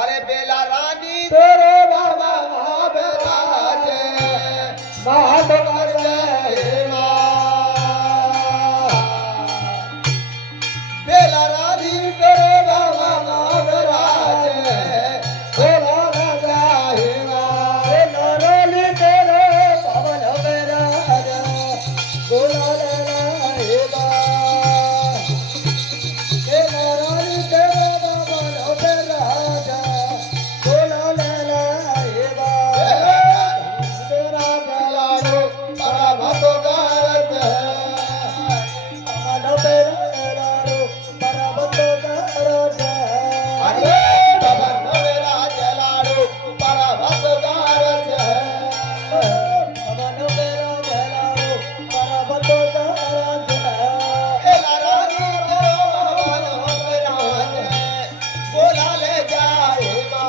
अरे बेला रानी तेरे बाबा महाबराज महाबराज बेला रानी तेरे बाबा महाबराज बेला राजा हेमा बेला रानी तेरे बाबा महाबराज बोला हेमा बेला रानी तेरे बाबा महाबराज बोला हेमा तेरा बेलारो परमत गारत मानो बेलारो परमत गारत अरे बाबा मेरा जलारो परमत गारत मानो मेरा जलारो परमत गारत बेला रानी तेरा बाबा महाबराज बोला ले जाएगा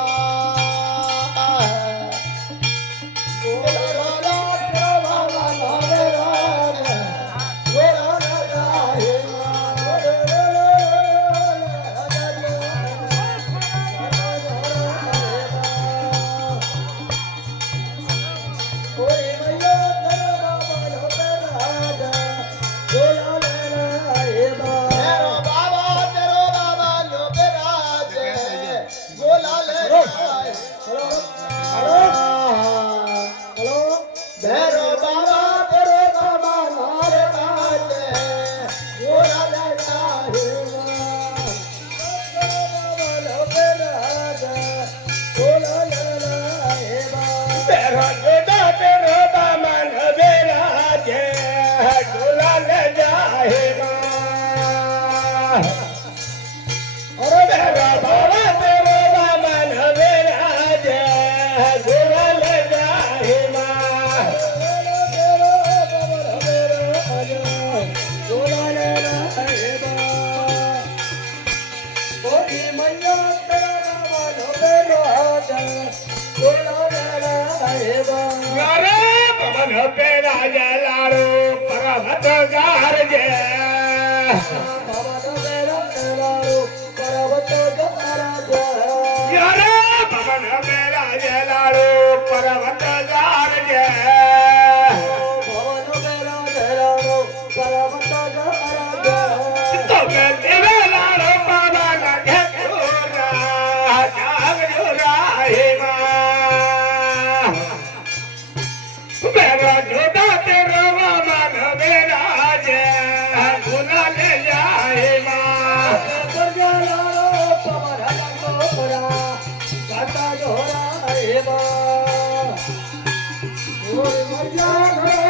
राजा लाड़ो पर्वत गारजे यारे पवन में राजा लाड़ो पर्वत गारजे तो मैं तेरे लाड़ो पवन के पूरा जाग जुरा हेमा मेरा जोड़ा तेरा मन मेरा जे गुना ले जाए मां पवन गोरा गाता जोरा हे मां जागो